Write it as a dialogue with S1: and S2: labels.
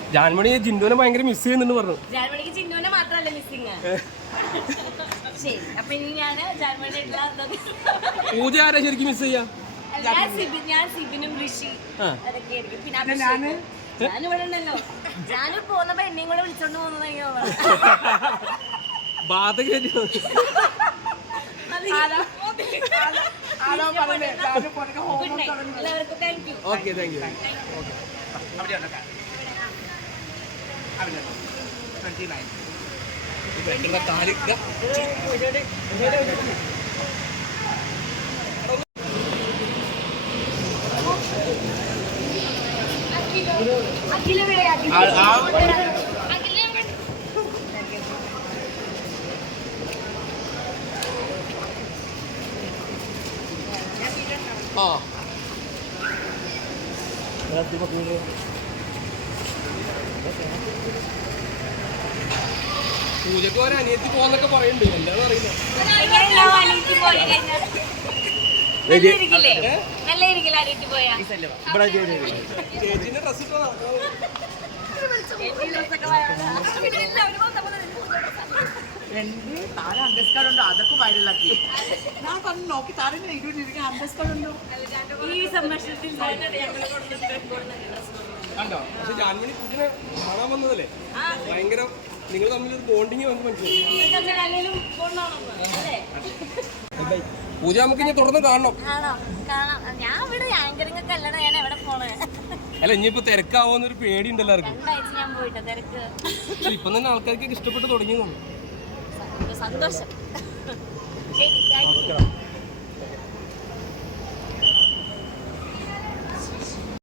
S1: ജാൻമണി ജിൻഡോനെ ഭയങ്കര മിസ് ചെയ്യുന്നുണ്ട് പറഞ്ഞു.
S2: ജാൻമണിക്ക് ജിൻഡോനെ മാത്രമല്ല മിസ്സിങ്. ശരി, അപ്പൊ ഇനി ഞാൻ ജാൻമണിയുടെ
S1: പൂജ ആരാ ശരിക്കും മിസ് ചെയ്യാ?
S2: ഞാൻ സിബിനും ഋഷി അതൊക്കെ ആയിരിക്കും. പിന്നെ ഞാനിവിടെ ഉണ്ടല്ലോ. ഞാൻ പോന്നപ്പോ എന്നെയും കൂടെ വിളിച്ചോണ്ട് പോകുന്നതായി. എല്ലാവർക്കും thank you.
S1: Okay, thank you. പൂജക്ക് ഒരു അനിയത്തി പോന്നൊക്കെ പറയുന്നുണ്ട്. എന്താന്ന് അറിയില്ല. ചേച്ചിന്റെ ഡ്രസ് ഇട്ടോ
S3: അതൊക്കെ വൈറലാക്കി ഞാൻ പറഞ്ഞു നോക്കി താരനെ ഇരുന്നിരിക്കാൻ അണ്ടർസ്റ്റാൻഡുണ്ടോ
S2: ഈ സംഭാഷണത്തിൽ
S1: കണ്ടോ? പക്ഷെ ജാൻമണി പൂജനെ കാണാൻ വന്നതല്ലേ ഭയങ്കര നിങ്ങൾ തമ്മിലൊരു ബോണ്ടിങ് നമുക്ക് മനസ്സിലായി. പൂജ നമുക്ക് ഇനി തുടർന്ന് കാണണം.
S2: ഞാൻ ഇവിടെ ആങ്കറിംഗ് ഒക്കെ അല്ലടാ. ഞാൻ എവിടെ പോണേ?
S1: അല്ല ഇനിയിപ്പോ തിരക്കാവോന്നൊരു പേടി ഉണ്ട് എല്ലാവർക്കും.
S2: 2 ആഴ്ച ഞാൻ പോയിട്ട് തിരക്ക്.
S1: ഇപ്പം തന്നെ ആൾക്കാർക്ക് ഇഷ്ടപ്പെട്ട് തുടങ്ങി.
S2: സന്തോഷം.